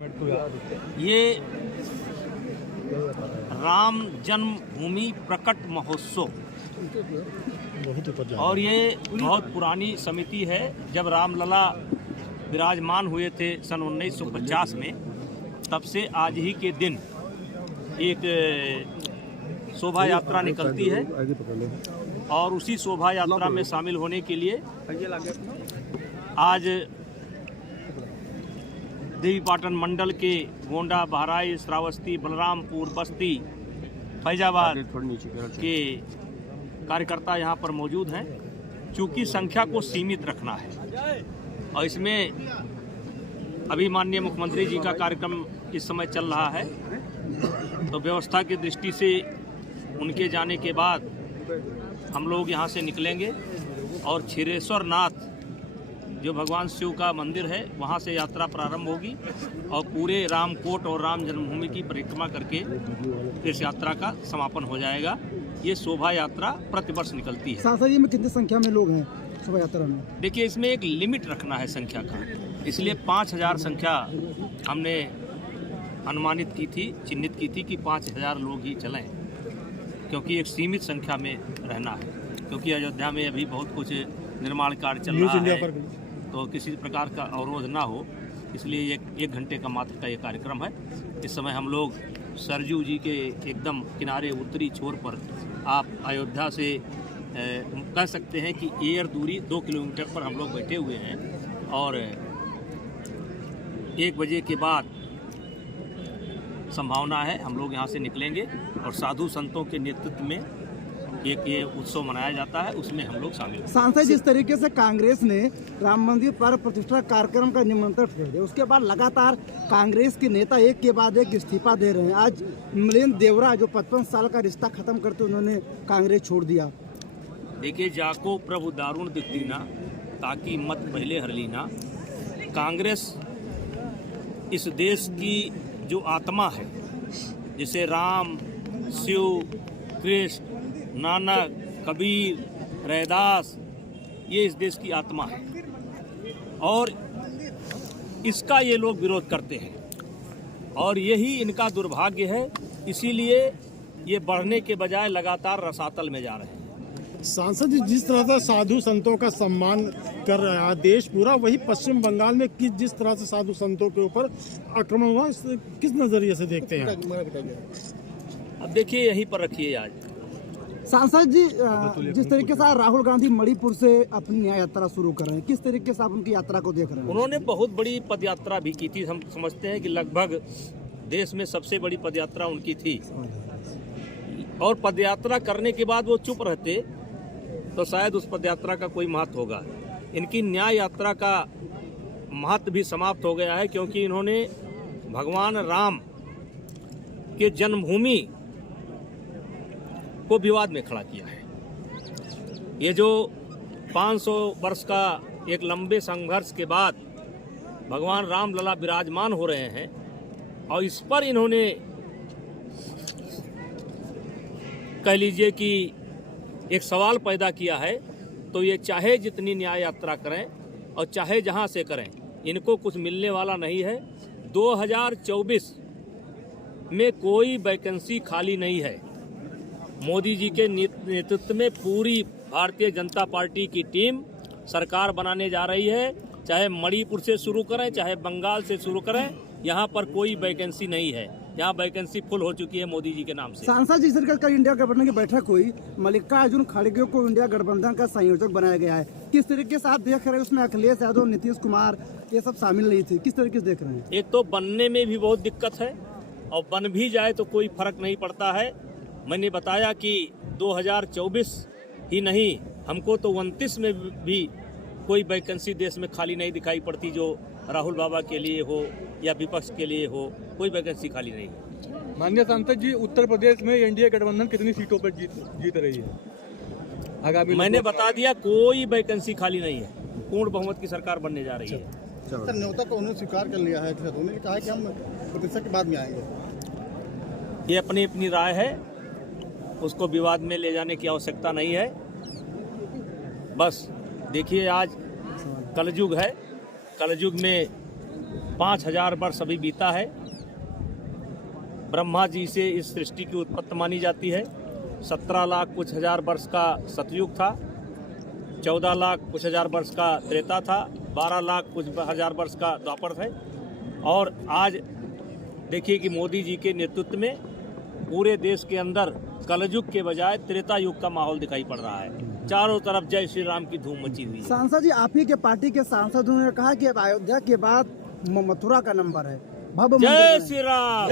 ये राम जन्मभूमि प्रकट महोत्सव और ये बहुत पुरानी समिति है। जब रामलला विराजमान हुए थे सन 1950 में, तब से आज ही के दिन एक शोभा यात्रा निकलती है और उसी शोभा यात्रा में शामिल होने के लिए आज देवीपाटन मंडल के गोंडा, बहराइच, श्रावस्ती, बलरामपुर, बस्ती, फैजाबाद के कार्यकर्ता यहाँ पर मौजूद हैं। चूँकि संख्या को सीमित रखना है और इसमें अभी माननीय मुख्यमंत्री जी का कार्यक्रम इस समय चल रहा है, तो व्यवस्था की दृष्टि से उनके जाने के बाद हम लोग यहाँ से निकलेंगे और क्षीरेश्वर नाथ जो भगवान शिव का मंदिर है वहाँ से यात्रा प्रारंभ होगी और पूरे रामकोट और राम जन्मभूमि की परिक्रमा करके इस यात्रा का समापन हो जाएगा। ये शोभा यात्रा प्रतिवर्ष निकलती है। सांसद जी में कितनी संख्या में लोग हैं शोभा यात्रा में? देखिए, इसमें एक लिमिट रखना है संख्या का, इसलिए 5000 संख्या हमने अनुमानित की थी, चिन्हित की थी कि 5000 लोग ही चलें, क्योंकि एक सीमित संख्या में रहना है। क्योंकि अयोध्या में अभी बहुत कुछ निर्माण कार्य चल रहा है, तो किसी प्रकार का अवरोध ना हो, इसलिए एक घंटे का मात्र का ये कार्यक्रम है। इस समय हम लोग सरजू जी के एकदम किनारे उत्तरी छोर पर, आप अयोध्या से कह सकते हैं कि एयर दूरी 2 किलोमीटर पर हम लोग बैठे हुए हैं और 1 बजे के बाद संभावना है हम लोग यहाँ से निकलेंगे और साधु संतों के नेतृत्व में एक ये उत्सव मनाया जाता है, उसमें हम लोग शामिल हैं। सांसद, जिस तरीके से कांग्रेस ने राम मंदिर पर प्रतिष्ठा कार्यक्रम का निमंत्रण दे दिया, उसके बाद लगातार कांग्रेस के नेता एक के बाद एक इस्तीफा दे रहे हैं। आज मिलिंद देवरा जो 55 साल का रिश्ता खत्म करते उन्होंने कांग्रेस छोड़ दिया। देखिए, जाको प्रभु दारुण दिख दीना, ताकि मत पहले हर लीना। कांग्रेस इस देश की जो आत्मा है, जिसे राम, शिव, कृष्ण, नानक, कबीर, रैदास, ये इस देश की आत्मा है और इसका ये लोग विरोध करते हैं और यही इनका दुर्भाग्य है। इसीलिए ये बढ़ने के बजाय लगातार रसातल में जा रहे हैं। सांसद जी, जिस तरह से साधु संतों का सम्मान कर रहा है देश पूरा, वही पश्चिम बंगाल में जिस तरह से साधु संतों के ऊपर आक्रमण हुआ, किस नजरिए से देखते हैं? अब देखिए, यहीं पर रखिए। आज सांसद जी, जिस तरीके से राहुल गांधी मणिपुर से अपनी न्याय यात्रा शुरू कर रहे हैं, किस तरीके से आप उनकी यात्रा को देख रहे हैं? उन्होंने बहुत बड़ी पदयात्रा भी की थी। हम समझते हैं कि लगभग देश में सबसे बड़ी पदयात्रा उनकी थी और पदयात्रा करने के बाद वो चुप रहते तो शायद उस पदयात्रा का कोई महत्व होगा। इनकी न्याय यात्रा का महत्व भी समाप्त हो गया है, क्योंकि इन्होंने भगवान राम के जन्मभूमि को विवाद में खड़ा किया है। ये जो 500 वर्ष का एक लंबे संघर्ष के बाद भगवान रामलला विराजमान हो रहे हैं और इस पर इन्होंने कह लीजिए कि एक सवाल पैदा किया है, तो ये चाहे जितनी न्याय यात्रा करें और चाहे जहां से करें, इनको कुछ मिलने वाला नहीं है। 2024 में कोई वैकेंसी खाली नहीं है। मोदी जी के नेतृत्व में पूरी भारतीय जनता पार्टी की टीम सरकार बनाने जा रही है। चाहे मणिपुर से शुरू करें, चाहे बंगाल से शुरू करें, यहाँ पर कोई वैकेंसी नहीं है। यहाँ वैकेंसी फुल हो चुकी है मोदी जी के नाम से। सांसद जी, सरकार का इंडिया गठबंधन की बैठक हुई, मल्लिकार्जुन खड़गे को इंडिया गठबंधन का संयोजक बनाया गया है। किस तरीके से आप देख रहे हैं? उसमें अखिलेश यादव, नीतीश कुमार ये सब शामिल नहीं थे, किस तरीके से देख रहे हैं? एक तो बनने में भी बहुत दिक्कत है और बन भी जाए तो कोई फर्क नहीं पड़ता है। मैंने बताया कि 2024 ही नहीं, हमको तो 29 में भी कोई वैकेंसी देश में खाली नहीं दिखाई पड़ती, जो राहुल बाबा के लिए हो या विपक्ष के लिए हो, कोई वैकेंसी खाली नहीं है। माननीय सांसद जी, उत्तर प्रदेश में एनडीए गठबंधन कितनी सीटों पर जीत रही है आगामी? मैंने बता दिया, कोई वैकेंसी खाली नहीं है। पूर्ण बहुमत की सरकार बनने जा रही है। सर, न्योता को उन्होंने स्वीकार कर लिया है, उन्होंने कहा कि हम प्रतिष्ठा के बाद में आएंगे। ये अपनी अपनी राय है, उसको विवाद में ले जाने की आवश्यकता नहीं है। बस देखिए, आज कलयुग है, कलयुग में 5000 वर्ष अभी बीता है। ब्रह्मा जी से इस सृष्टि की उत्पत्ति मानी जाती है। 17 लाख कुछ हजार वर्ष का सतयुग था, 14 लाख कुछ हजार वर्ष का त्रेता था, 12 लाख कुछ हजार वर्ष का द्वापर है। और आज देखिए कि मोदी जी के नेतृत्व में पूरे देश के अंदर कलयुग के बजाय त्रेता युग का माहौल दिखाई पड़ रहा है। चारों तरफ जय श्री राम की धूम मची हुई है। सांसद जी, आप ही के पार्टी के सांसदों ने कहा कि अब अयोध्या के बाद मथुरा का नंबर है। भव्य जय श्री राम।